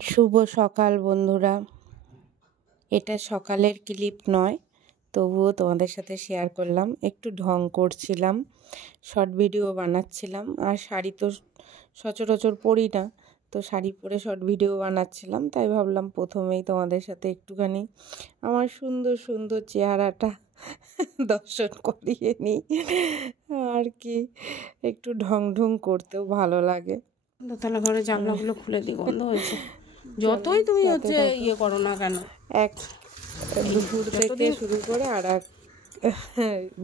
শুভ সকাল বন্ধুরা। এটা সকালের ক্লিপ নয়, তবুও তোমাদের সাথে শেয়ার করলাম। একটু ঢং করছিলাম, শর্ট ভিডিও বানাচ্ছিলাম। আর শাড়ি তো সচরাচর পরি না, তো শাড়ি পরে শর্ট ভিডিও বানাচ্ছিলাম। তাই ভাবলাম প্রথমেই তোমাদের সাথে একটুখানি আমার সুন্দর সুন্দর চেহারাটা দর্শন করিয়ে নিই আর কি। একটু ঢং ঢং করতেও ভালো লাগে। দোতলা ঘরে জানলাগুলো খুলে দিই, বন্ধ হয়েছে। যতই তুমি হচ্ছে ইয়ে করো না কেন, এক দুপুর থেকে শুরু করে আর এক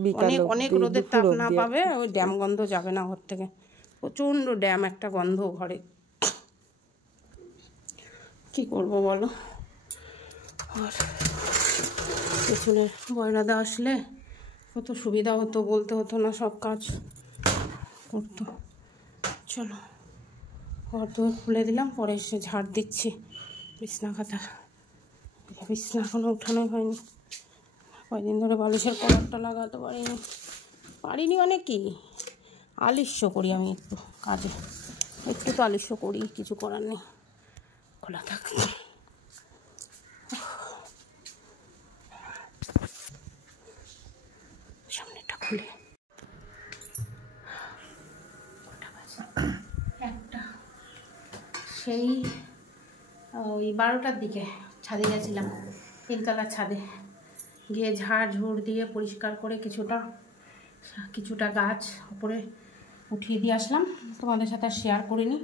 বিকাল অনেক রোদের তাপ না পাবে, ওই ড্যাম গন্ধ যাবে না ঘর থেকে। প্রচণ্ড ড্যাম একটা গন্ধ ঘরে। কি করব বলো। আর পেছনের বয়রাদা আসলে কত সুবিধা হতো, বলতে হতো না, সব কাজ করতো। চলো ঘর তো খুলে দিলাম, পরে এসে ঝাড় দিচ্ছি বিছনা খাতা। বিছনা এখনো উঠানোই হয়নি, কয়েকদিন ধরে বালিশের কভারটা লাগাতে পারিনি মানে কি, আলস্য করি আমি একটু কাজে, একটু তো আলস্য করি, কিছু করার নেই। খোলা থাক, সামনেটা খুলে। একটা সেই ওই 12টার দিকে ছাদে গেছিলাম, তিনতলার ছাদে গিয়ে ঝাড় দিয়ে পরিষ্কার করে কিছুটা গাছ উপরে উঠিয়ে দিয়ে আসলাম। তোমাদের সাথে আর শেয়ার করিনি,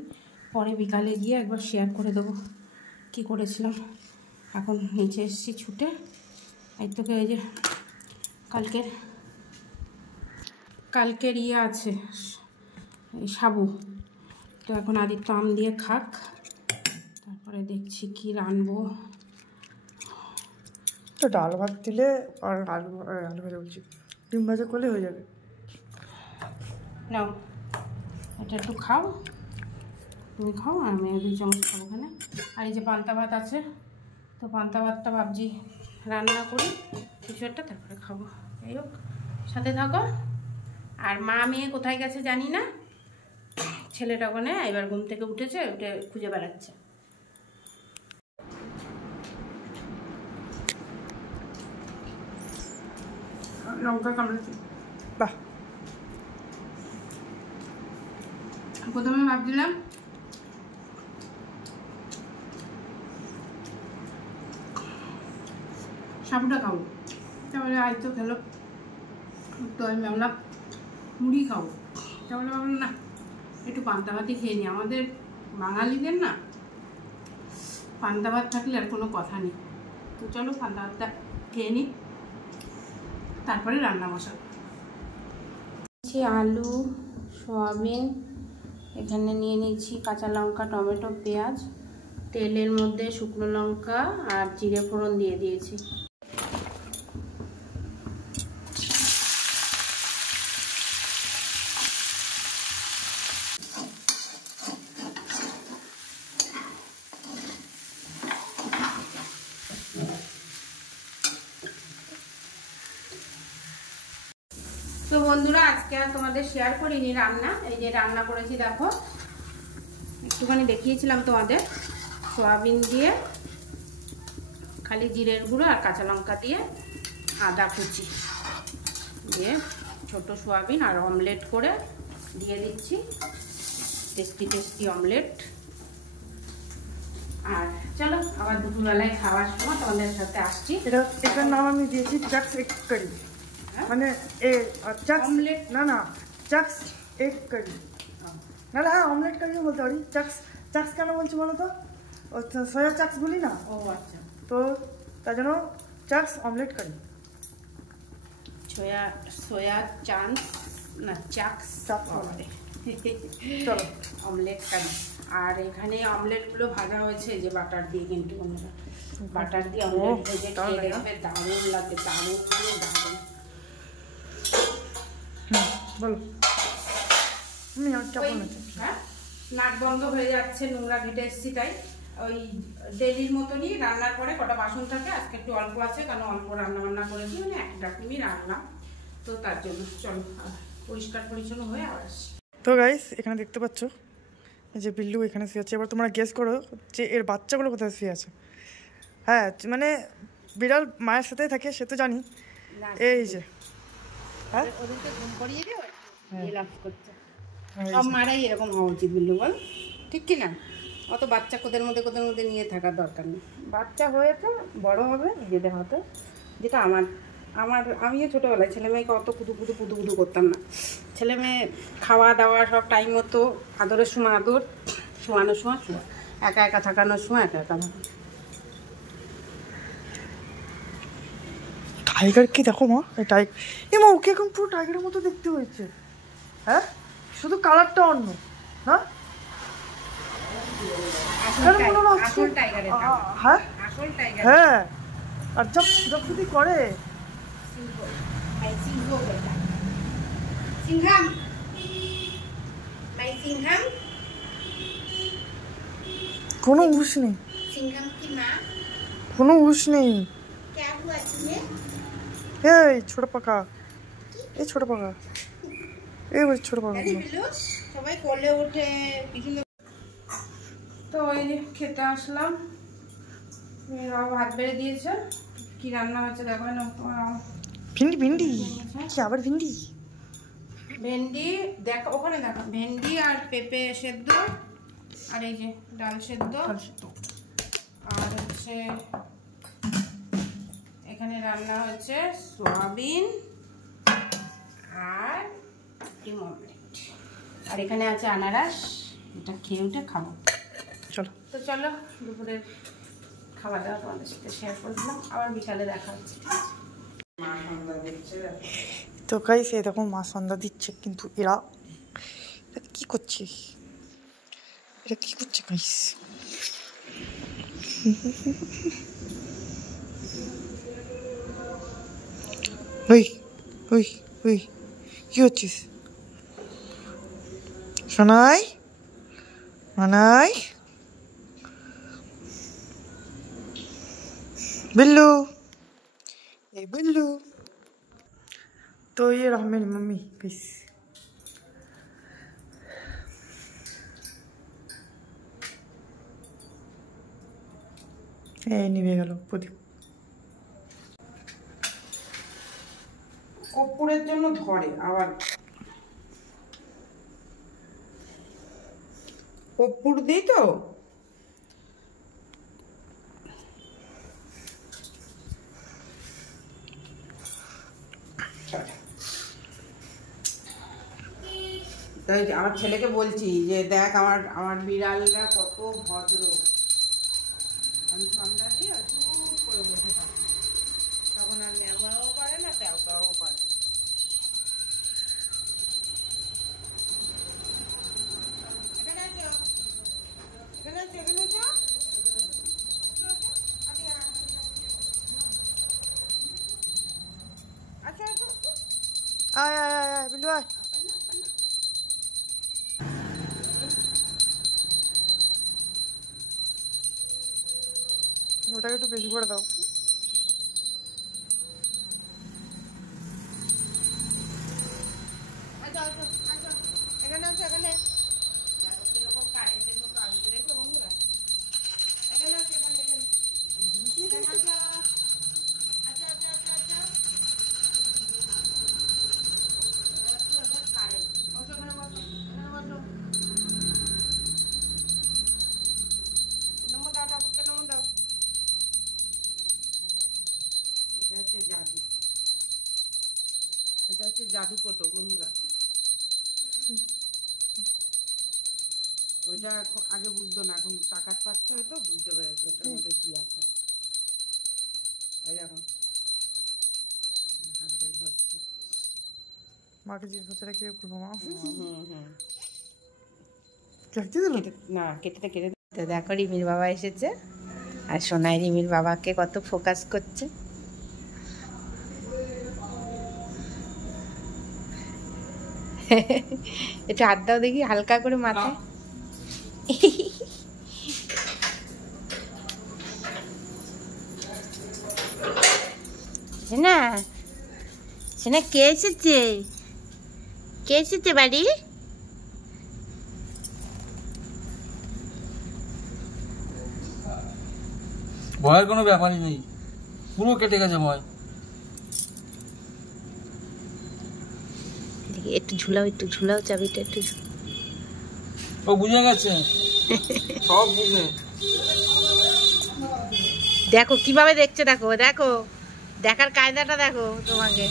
পরে বিকালে গিয়ে একবার শেয়ার করে দেবো কী করেছিলাম। এখন নিচে এসেছি ছুটে। এই তোকে ওই যে কালকের ইয়ে আছে, এই সাবু, তো এখন আদিত্য আম দিয়ে খাক, তারপরে দেখছি কি রানবো। তো ডাল ভাত দিলে আর আলু ভাজা বলছি, ডিম ভাজা করলে হয়ে যাবে। নাও এটা একটু খাও, তুমি খাও আর আমি 2 চামচ খাবো ওখানে। আর এই যে পান্তা ভাত আছে, তো পান্তা ভাতটা ভাবছি রান্না করি কিছু একটা, তারপরে খাবো। যাই হোক, সাথে থাকো। আর মা মেয়ে কোথায় গেছে জানি না, ছেলেটা ওখানে এবার ঘুম থেকে উঠে খুঁজে বেড়াচ্ছে। লঙ্কা কামড়েছি, বাহ। প্রথমে ভাবছিলাম সাবুটা খাবো, তারপরে আইতো খেলো, তো আমি ভাবলাম মুড়ি খাবো, তারপরে ভাবলাম না একটু পান্তা ভাতই খেয়ে নিই। আমাদের বাঙালিদের না পান্তা ভাত থাকলে আর কোনো কথা নেই। তো চলো পান্তা ভাতটা খেয়ে নিই, তারপরে রান্না বসাবো। আলু, সয়াবিন, এখানে নিয়ে নিচ্ছি কাঁচা লঙ্কা, টমেটো, পেঁয়াজ, তেলের মধ্যে শুকনো লঙ্কা আর জিরে ফোড়ন দিয়ে দিয়েছি। তো বন্ধুরা, আজকে আর তোমাদের শেয়ার করিনি রান্না। এই যে রান্না করেছি দেখো, একটুখানি দেখিয়েছিলাম তোমাদের, সয়াবিন দিয়ে খালি জিরের গুঁড়ো আর কাঁচা লঙ্কা দিয়ে আদা কুচি দিয়ে ছোট সয়াবিন আর অমলেট করে দিয়ে দিচ্ছি, টেস্টি অমলেট। আর চলো আবার দুপুরবেলায় খাওয়ার সময় তোমাদের সাথে আসছি। এটার নাম আমি দিয়েছি চাক্স এগ কারি, মানে অমলেট না চাক্স এগ কারি, না হ্যাঁ অমলেট কারিও বলতে পারি। চাক্স কেন বলছি বলো তো, সয়া চাক্স বলি না, ও আচ্ছা, তো তার জন্য চাক্স অমলেট কারি, সোয়া চান্স না চাক্স চলো অমলেট কারি। আর এখানে অমলেটগুলো ভাজা হয়েছে যে বাটার দিয়ে, কিন্তু বাটার দিয়ে অমলেট ভেজে খেয়ে দেখবে দারুণ লাগবে, দারুণ। বলো, হ্যাঁ, নাক বন্ধ হয়ে যাচ্ছে, নোংরা ঘেটে এসছি, তাই ওই ডেলির মতনই রান্নার পরে কটা বাসন থাকে, আজকে একটু অল্প আছে, কারণ অল্প রান্না করেছি, মানে একরকমই রান্না, তো তার জন্য চলো পরিষ্কার পরিচ্ছন্ন হয়ে আবার আসছি। তো গাইস এখানে দেখতে পাচ্ছ এই যে বিল্লু এখানে শুয়ে আছে। এবার তোমরা গেস করো যে এর বাচ্চাগুলো কোথায় শুয়ে আছে। হ্যাঁ মানে বিড়াল মায়ের সাথেই থাকে, সে তো জানি। এই যে হ্যাঁ ওদেরকে ঘুম পড়িয়ে দিও, রিল্যাক্স করছে। সব মারাই এরকম হওয়া উচিত বিল্লু, বল ঠিক কি না? অত বাচ্চা কোদের মধ্যে নিয়ে থাকার দরকার নেই। বাচ্চা হয়েছে বড় হবে নিজেদের হাতে, যেটা আমিও ছোটোবেলায় ছেলে মেয়েকে অত কুদু করতাম না। ছেলে মেয়ে খাওয়া দাওয়া সব টাইম মতো, আদরের সময় আদর, শোয়ানোর সময় শোয়া, একা একা থাকানোর সময় একা থাকা। টাইগার কি দেখো মা, এই মা ওকে এখন পুরো টাইগারের মতো দেখতে হয়েছে। হ্যাঁ শুধু কালারটা অন্য। হ্যাঁ হ্যাঁ আর জব যদি করে কোনো হুঁশ নেই, কোনো হুঁশ নেই। এই ছোট পাকা, এই ছোট পাকা, এই ছোট পাকা সবাই কোলে উঠে। তো ওই খেতে আসলাম, ভাত বেড়ে দিয়েছে। কি রান্না হচ্ছে দেখো না। ভিন্ডি কি আবার ভিন্ডি? ভেন্ডি দেখো ওখানে, দেখো ভেন্ডি আর পেঁপে সেদ্ধ, আর এই যে ডাল সেদ্ধ, আর হচ্ছে এখানে রান্না হচ্ছে সয়াবিন আর ডিম অমলেট, আর এখানে আছে আনারস। এটা খেয়ে উঠে খাবো। চলো তো চলো, দুপুরের খাওয়া দাওয়া তোমাদের সাথে শেয়ার করলাম, আবার বিকালে দেখা হচ্ছে। মা সন্ধ্যা দিচ্ছে তো গাইস, এই দেখো মা সন্ধ্যা দিচ্ছে, কিন্তু এরা কি করছে? এটা কি করছে গাইস? ওই ওই ওই কি হচ্ছিস? সোনাই মানাই बिल्लू, ये बिल्लू। तो ये रहा मेरी मम्मी पीस। নিভে গেল প্রদীপ। কর্পূরের জন্য ধরে, আবার কর্পূর দিই তো তাই আমার ছেলেকে বলছি যে দেখ আমার বিড়ালরা কত ভদ্র। আমি সন্ধ্যা দিয়ে চুপ করে বসে থাকি, তখন আর নেওয়াও পারে না, ট্যাওকাও পারে। আয় আয় আয় আয় বিল্লু আয়। ওটাকে একটু বেশি করে দাও। এখানে আছে, এখানে কিরকম কারেন্টের মতো আসবে দেখবে বন্ধুরা। এখানে আছে, এখানে এখানে আচ্ছা আচ্ছা আচ্ছা আচ্ছা কারেন্ট। বসো এখানে, বসো এখানে, বসো। নমো দাও, ঠাকুরকে নমো দাও। এটা হচ্ছে জাদু, এটা হচ্ছে জাদু কোটো বন্ধুরা। ওইটা আগে বুঝতো না, এখন তাকাত পাচ্ছে হয়তো বুঝতে পেরেছে ওটার মধ্যে কি আছে। ওই দেখো হাত দিয়ে ধরছে। মাকে জিনিসপত্রটা কি করবো মা? না কেটে কেটে। তো দেখো রিমির বাবা এসেছে, আর সোনাই রিমির বাবাকে কত ফোকাস করছে। একটু হাত দাও দেখি হালকা করে মাথায়। না সোনা কে এসেছে? কে এসেছে বাড়ি? ভয়ের কোনো ব্যাপারই নেই, পুরো কেটে গেছে ভয়। একটু ঝুলাও চাবিটা একটু। ও বুঝে গেছে, সব বুঝে। দেখো কিভাবে দেখছে, দেখো দেখো, দেখার কায়দাটা দেখো তোমাকে,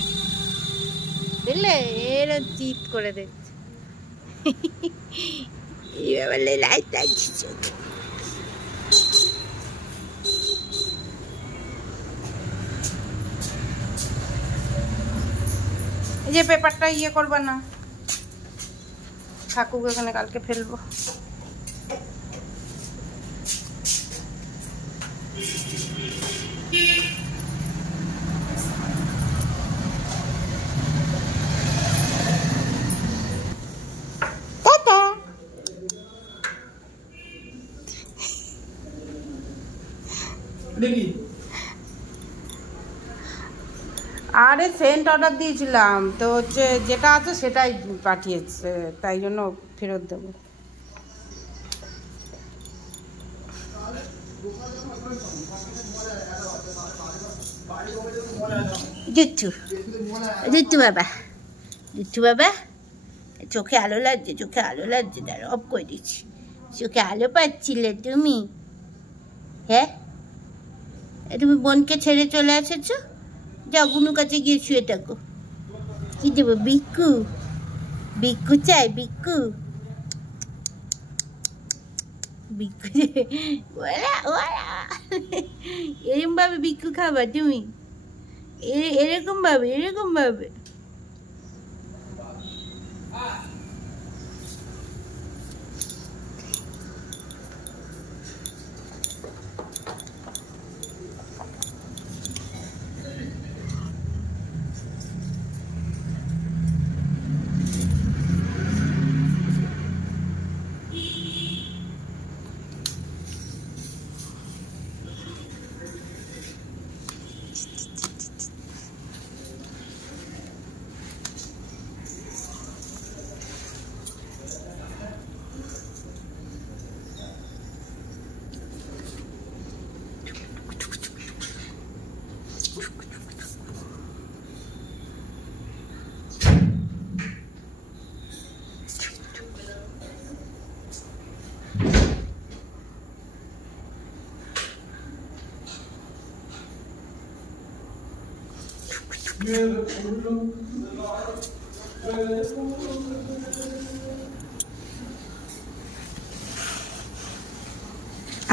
দেখলে এর চিৎ করে দেখছে। এইভাবে লাইট লাগছে। এই যে পেপারটা ইয়ে করবা না, থাকুক এখানে, কালকে ফেলবো। আরে সেন্ট অর্ডার দিয়েছিলাম তো হচ্ছে, যেটা আছে সেটাই পাঠিয়েছে, তাই জন্য ফেরত দেবো। জুচ্ছু বাবা চোখে আলো লাগছে, দাঁড়া অফ করে দিচ্ছি। চোখে আলো পাচ্ছিলে তুমি? হ্যাঁ, তুমি বোনকে ছেড়ে চলে এসেছো? যাও গুনুর কাছে গিয়ে শুয়ে থাকো। কি দেবো? বিক্কু চাই, বিক্কু এরকম ভাবে বিক্কু খাবা তুমি? এরকম ভাবে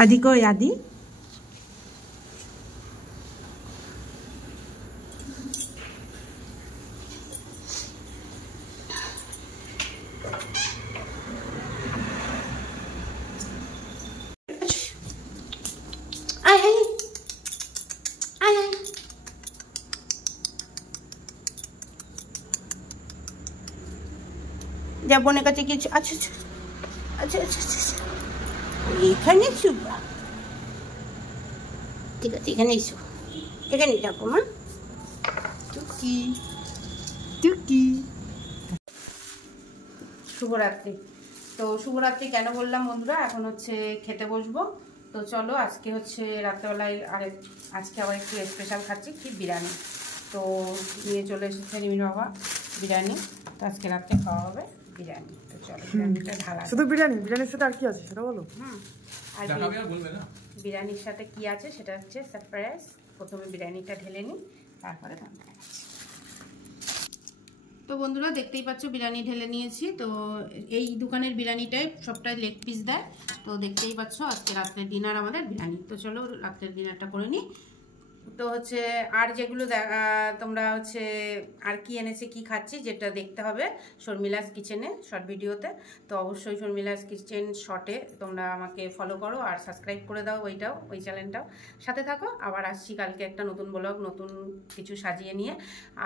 आदि को आदि যা বোনের কাছে কিছু। আচ্ছা আচ্ছা আচ্ছা আচ্ছা আচ্ছা, এখানে শুবা? ঠিক আছে, এখানে এসো, এখানে যাবো মা। টুকি টুকি। শুভরাত্রি। তো শুভরাত্রি কেন বললাম বন্ধুরা, এখন হচ্ছে খেতে বসবো। তো চলো, আজকে হচ্ছে রাত্রেবেলায় আজকে আবার একটু স্পেশাল খাচ্ছি, কি বিরিয়ানি। তো নিয়ে চলে এসেছে রিমির বাবা বিরিয়ানি, তো আজকে রাত্রে খাওয়া হবে বিরিয়ানি। তো চলো বিরিয়ানিটা ঢালা। শুধু বিরিয়ানি? বিরিয়ানির সাথে আর কি আছে সেটা বলো। আর বিরিয়ানির সাথে কি আছে সেটা হচ্ছে সারপ্রাইজ। প্রথমে বিরিয়ানিটা ঢেলে নিই, তারপরে রান্না। তো বন্ধুরা দেখতেই পাচ্ছ বিরিয়ানি ঢেলে নিয়েছি। তো এই দোকানের বিরিয়ানিটাই সবটাই লেগ পিস দেয়। তো দেখতেই পাচ্ছ আজকে রাত্রের ডিনার আমাদের বিরিয়ানি। তো চলো রাত্রের ডিনারটা করে নিই। তো হচ্ছে আর যেগুলো তোমরা হচ্ছে আর কি এনেছে কি খাচ্ছি যেটা দেখতে হবে শর্মিলাস কিচেনে শর্ট ভিডিওতে। তো অবশ্যই শর্মিলাস কিচেন শর্টে তোমরা আমাকে ফলো করো আর সাবস্ক্রাইব করে দাও, ওই চ্যানেলটাও সাথে থাকো। আবার আসছি কালকে একটা নতুন ব্লগ, নতুন কিছু সাজিয়ে নিয়ে।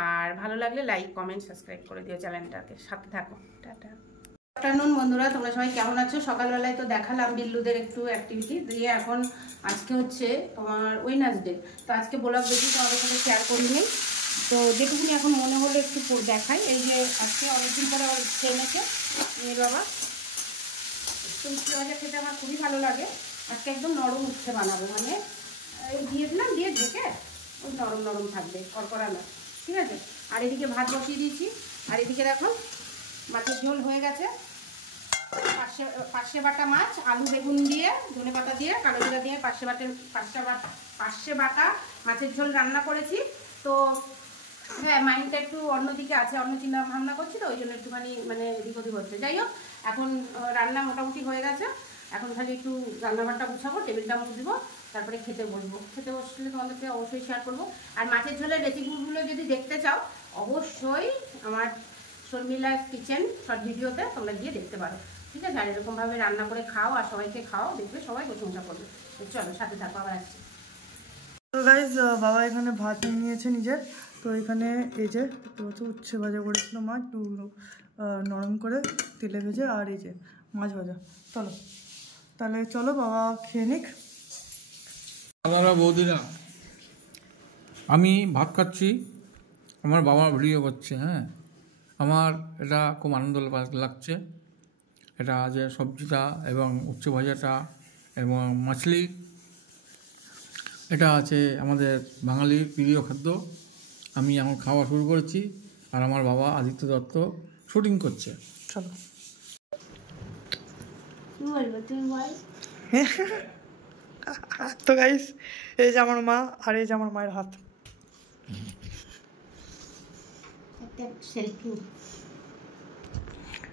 আর ভালো লাগলে লাইক কমেন্ট সাবস্ক্রাইব করে দিও, চ্যানেলটাকে সাথে থাকো। টাটা। আফটারনুন বন্ধুরা, তোমরা সবাই কেমন আছো? সকালবেলায় তো দেখালাম বিল্লুদের একটু অ্যাক্টিভিটি দিয়ে। এখন আজকে হচ্ছে তোমার ওয়েডনেসডে, তো আজকে ব্লগ বেশি তোমাদের সাথে শেয়ার করিনি। তো যেটুকুনি এখন মনে হলো একটু দেখাই। এই যে আজকে অনেকদিন পরে আবার এনেছে মেয়ের বাবা মিষ্টি ভাজা, খেতে আমার খুবই ভালো লাগে। আজকে একদম নরম উচ্ছে বানাবো, মানে এই দিয়ে দিলাম, দিয়ে ঢেকে ওই নরম নরম থাকবে, কড়কড়া না, ঠিক আছে। আর এদিকে ভাত বসিয়ে দিয়েছি, আর এদিকে দেখো মাছের ঝোল হয়ে গেছে। পার্শে বাটা মাছ, আলু বেগুন দিয়ে, ধনে পাতা দিয়ে, কালো জিরা দিয়ে পার্শে বাটা মাছের ঝোল রান্না করেছি। তো হ্যাঁ, মাইন্ডটা একটু অন্যদিকে আছে, অন্য চিন্তা ভাবনা করছি, তো ওই জন্য একটুখানি মানে এদিক ওদিক হচ্ছে। যাই হোক, এখন রান্না মোটামুটি হয়ে গেছে। এখন খালি একটু রান্নাঘরটা গুছাবো, টেবিলটা মুছে দেবো, তারপরে খেতে বসবো। খেতে বসলে তোমাদেরকে অবশ্যই শেয়ার করবো। আর মাছের ঝোলের রেসিপিগুলো যদি দেখতে চাও, অবশ্যই আমার শর্মিলা কিচেন শর্ট ভিডিওতে তোমরা গিয়ে দেখতে পারো, ঠিক আছে। আর এরকমভাবে রান্না করে খাও আর সবাইকে খাও, দেখবে সবাই প্রশংসা করবে। তো চলো সাথে থাকো, আবার আসছি। তো গাইজ বাবা এখানে ভাত নিয়ে নিয়েছে নিজের। তো এখানে এই যে দেখতে পাচ্ছ উচ্ছে ভাজা করেছিল মা, একটু নরম করে তেলে ভেজে, আর এই যে মাছ ভাজা। তাহলে চলো বাবা খেয়ে নিক। দাদারা বৌদিরা, আমি ভাত খাচ্ছি, আমার বাবা ভিডিও করছে। হ্যাঁ, আমার এটা খুব আনন্দ লাগছে। এটা যে সবজিটা এবং উচ্ছে ভাজাটা এবং মাছলি, এটা আছে আমাদের বাঙালির প্রিয় খাদ্য। আমি এখন খাওয়া শুরু করেছি, আর আমার বাবা আদিত্য দত্ত শুটিং করছে। চলো তো গাইস, এই যে আমার মা, আর এই যে আমার মায়ের হাত।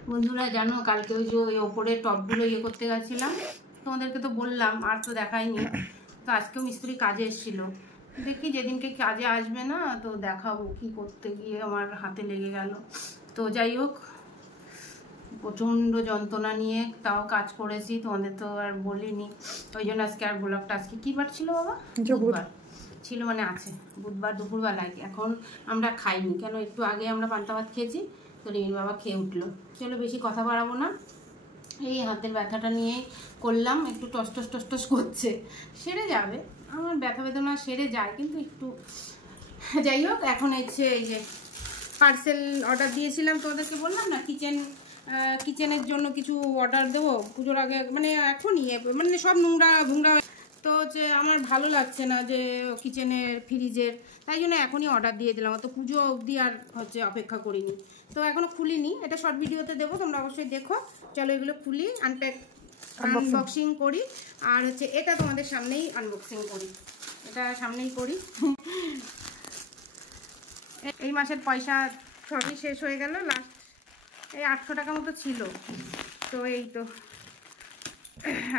বন্ধুরা জানো, কালকে ওই যে ওই ওপরে টপগুলো ইয়ে করতে গেছিলাম, তোমাদেরকে তো বললাম, আর তো দেখাইনি। তো আজকেও মিস্ত্রি কাজে এসেছিলো, দেখি যেদিনকে কাজে আসবে না তো দেখাবো কি করতে গিয়ে আমার হাতে লেগে গেল। তো যাই হোক, প্রচণ্ড যন্ত্রণা নিয়ে তাও কাজ করেছি, তোমাদের তো আর বলিনি। ওই জন্য আজকে আর ব্লগটা, আজকে কী বার ছিল বাবা? বুধবার ছিল, মানে আছে বুধবার দুপুরবেলায়। এখন আমরা খাইনি, কেন একটু আগে আমরা পান্তা ভাত খেয়েছি, তো রিমির বাবা খেয়ে উঠলো। চলো বেশি কথা বাড়াবো না, এই হাতের ব্যথাটা নিয়ে করলাম, একটু টস করছে, সেরে যাবে। আমার ব্যথা বেদনা সেরে যায়, কিন্তু একটু যাই হোক। এখন হচ্ছে এই যে পার্সেল অর্ডার দিয়েছিলাম, তোমাদেরকে বললাম না কিচেনের জন্য কিছু অর্ডার দেবো পুজোর আগে, মানে এখনই, মানে সব নোংরা ভুংরা। তো হচ্ছে আমার ভালো লাগছে না যে কিচেনের ফ্রিজের, তাই জন্য এখনই অর্ডার দিয়ে দিলাম। তো পুজো অবধি আর হচ্ছে অপেক্ষা করিনি, তো এখনও খুলিনি। এটা শর্ট ভিডিওতে দেবো, তোমরা অবশ্যই দেখো। চলো এগুলো খুলি, আনবক্সিং করি। আর হচ্ছে এটা তোমাদের সামনেই আনবক্সিং করি, এটা সামনেই করি। এই মাসের পয়সা সবই শেষ হয়ে গেল, লাস্ট এই 800 টাকা মতো ছিল। তো এই তো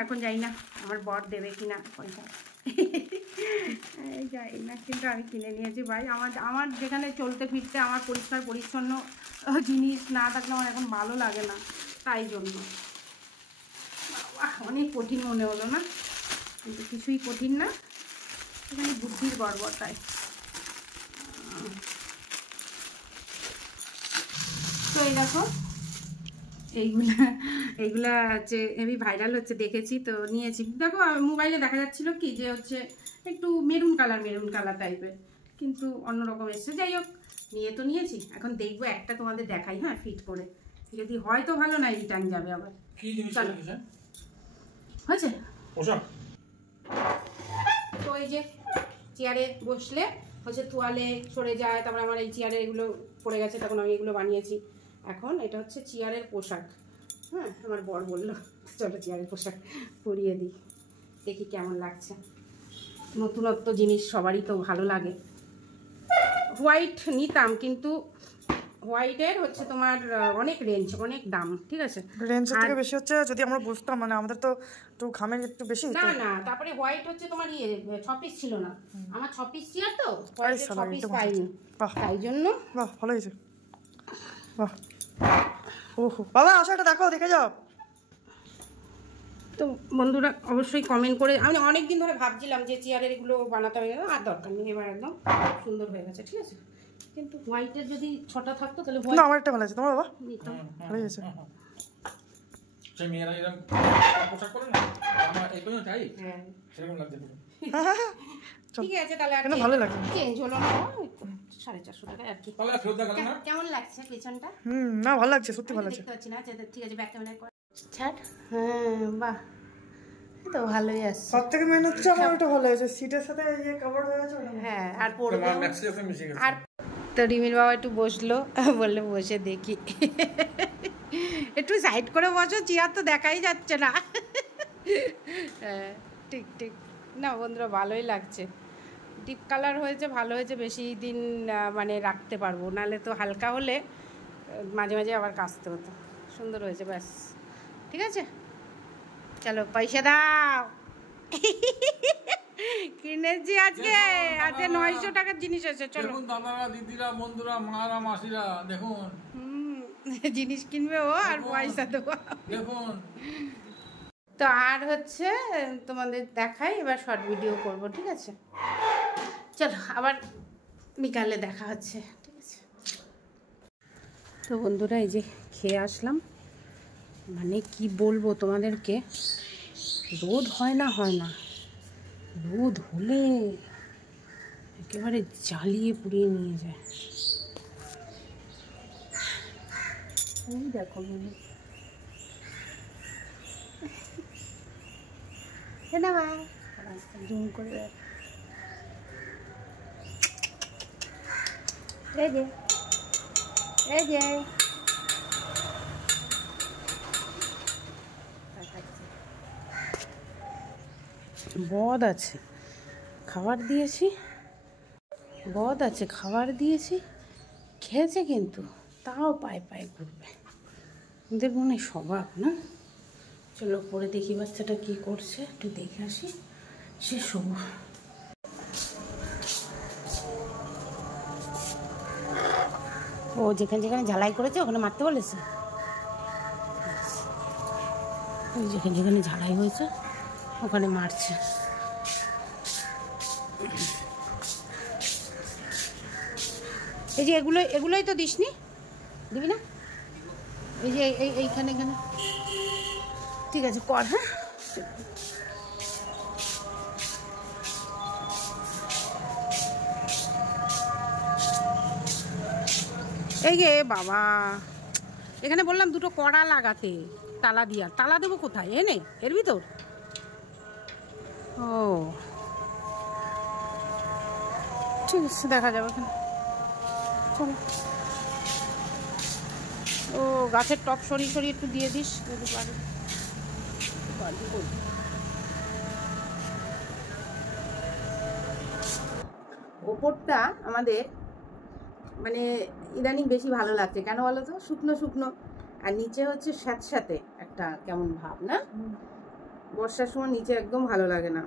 এখন যাই না আমার বর দেবে কিনা পয়সা, এই যাই না, কিন্তু আমি কিনে নিয়েছি ভাই। আমার যেখানে চলতে ফিরতে আমার পরিষ্কার পরিচ্ছন্ন জিনিস না থাকলে আমার এখন ভালো লাগে না, তাই জন্য। অনেক কঠিন মনে হলো না, কিন্তু কিছুই কঠিন না, এখানে বুদ্ধির গড়বড়। তাই তো এই দেখো, এইগুলা হচ্ছে হেভি ভাইরাল হচ্ছে, দেখেছি তো নিয়েছি। দেখো মোবাইলে দেখা যাচ্ছিল কি যে হচ্ছে একটু মেরুন কালার টাইপের, কিন্তু অন্যরকম এসছে। যাই হোক, নিয়ে তো নিয়েছি, এখন দেখবো একটা তোমাদের দেখাই, হ্যাঁ, ফিট করে, যদি হয়তো ভালো, না রিটার্ন যাবে আবার। হয়েছে তো এই যে চেয়ারে বসলে হচ্ছে তোয়ালে সরে যায়, তারপর আমার এই চেয়ারে এগুলো পড়ে গেছে, তখন আমি এগুলো বানিয়েছি। এখন এটা হচ্ছে চেয়ারের পোশাক, হ্যাঁ, আমার বর বললো চলো চেয়ারের পোশাক পরিয়ে দিই, দেখি কেমন লাগছে। নতুনত্ব জিনিস সবারই তো ভালো লাগে। হোয়াইট নিতাম, কিন্তু হোয়াইটের হচ্ছে তোমার অনেক রেঞ্জ, অনেক দাম, ঠিক আছে। রেঞ্জের থেকে বেশি হচ্ছে যদি আমরা বসতাম, মানে আমাদের তো একটু ঘামের একটু বেশি। না, তারপরে হোয়াইট হচ্ছে তোমার 6 পিস ছিল না, আমার 6 পিস চেয়ার, তো হোয়াইটের 6 পিস পাইনি, তাই জন্য। বাহ, ভালো হয়েছে, বাহ। ওহো বাবা, আসো এটা দেখো, দেখে যাও। তো বন্ধুরা অবশ্যই কমেন্ট করে, আমি অনেক দিন ধরে ভাবছিলাম যে চেয়ারের এগুলো বানাতে হবে, আর দরকার নেই, এবার একদম সুন্দর হয়ে গেছে, ঠিক আছে। কিন্তু হোয়াইটের যদি 6টা থাকতো তাহলে না, আমার একটা ভালো আছে, তোমার বাবা নিতাম, ভালো হয়েছে। সেই মেয়েরা এরকম পোশাক পরে না, আমার এই পর্যন্ত চাই, হ্যাঁ সেরকম লাগছে পুরো। ঠিক আছে, তাহলে আর ভালো লাগছে, চেঞ্জ হলো না, 450 টাকা আর কি। তাহলে ফেরত দেখালো না? কেমন লাগছে পেছনটা? না ভালো লাগছে, সত্যি ভালো লাগছে। দেখতে পাচ্ছি না, ঠিক আছে, ব্যাক ক্যামেরা কর, ছাড়। হ্যাঁ বাহ, তো ভালোই আসছে। সব থেকে মেন হচ্ছে আমার ওটা ভালো হয়েছে, সিটের সাথে ইয়ে কভার হয়ে গেছে ওটা। হ্যাঁ, আর পড়বে। ম্যাক্সি ওকে মিশে গেছে। আর তো রিমির বাবা একটু বসলো, বললে বসে দেখি। একটু সাইড করে বসো, চেয়ার তো দেখাই যাচ্ছে না। হ্যাঁ, ঠিক ঠিক। না বন্ধুরা, ভালোই লাগছে। ডিপ কালার হয়েছে, ভালো হয়েছে, বেশি দিন মানে রাখতে পারবো, নাহলে তো হালকা হলে মাঝে মাঝে আবার কাচতে হতো। সুন্দর হয়েছে, ব্যাস ঠিক আছে। চলো পয়সা দাও। কিনেছি আজকে, আজকে 900 টাকার জিনিস আছে। চলো দেখুন দাদারা, দিদিরা, বন্ধুরা, মারা, মাসিরা, দেখুন জিনিস কিনবে ও আর পয়সা দেবো। দেখুন। তো আর হচ্ছে তোমাদের দেখাই, এবার শর্ট ভিডিও করব, ঠিক আছে। চলো আবার বিকালে দেখা হচ্ছে, ঠিক আছে। তো বন্ধুরা, এই যে খেয়ে আসলাম, মানে কি বলবো তোমাদেরকে, রোদ হয় না, রোদ হলে একেবারে জ্বালিয়ে পুড়িয়ে নিয়ে যায়। ওই দেখো জুম করে, এই যে বদ আছে, খাবার দিয়েছি, খেয়েছে, কিন্তু তাও পায়ে পায়ে ঘুরবে। ওদের মনে হয় স্বভাব না। চলো পরে দেখি বাচ্চাটা কি করছে, একটু দেখে আসি। সে শোবো। ও যেখানে যেখানে ঝালাই করেছে ওখানে মারতে বলেছে, ওই যেখানে যেখানে ঝালাই হয়েছে ওখানে মারছে। এই যে এগুলোই তো দিসনি, দিবি না? এই যে এইখানে এখানে, ঠিক আছে কর। হ্যাঁ, এই যে বাবা, এখানে বললাম দুটো কড়া লাগাতে, তালা দিয়া। তালা দেবো কোথায়? এনে এর ভিতর? ও ঠিক আছে, দেখা যাবে এখানে। চলো, ও গাছের টপ সরিয়ে একটু দিয়ে দিস যদি পারি। ওপরটা আমাদের মানে ইদানিং বেশি ভালো লাগছে, কেন বলো তো? শুকনো শুকনো, আর নিচে হচ্ছে স্যাঁতস্যাঁতে একটা কেমন ভাব না? বর্ষার সময় নিচে একদম ভালো লাগে না।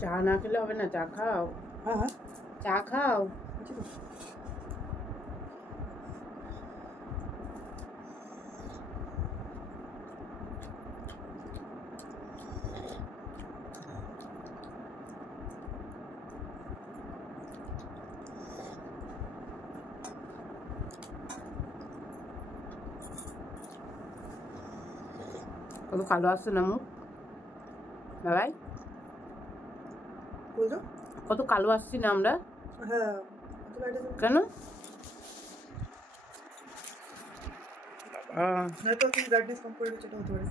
চা না খেলে হবে না, চা খাও। হ্যাঁ, চা খাও। কত কালো আসছে না মুখ বাবাই, বলছো? কত কালো আসছি না আমরা? হ্যাঁ কেন? নয়তো তুমি ব্রাইটনেস কম করে দিচ্ছ, এটা হতে পারে।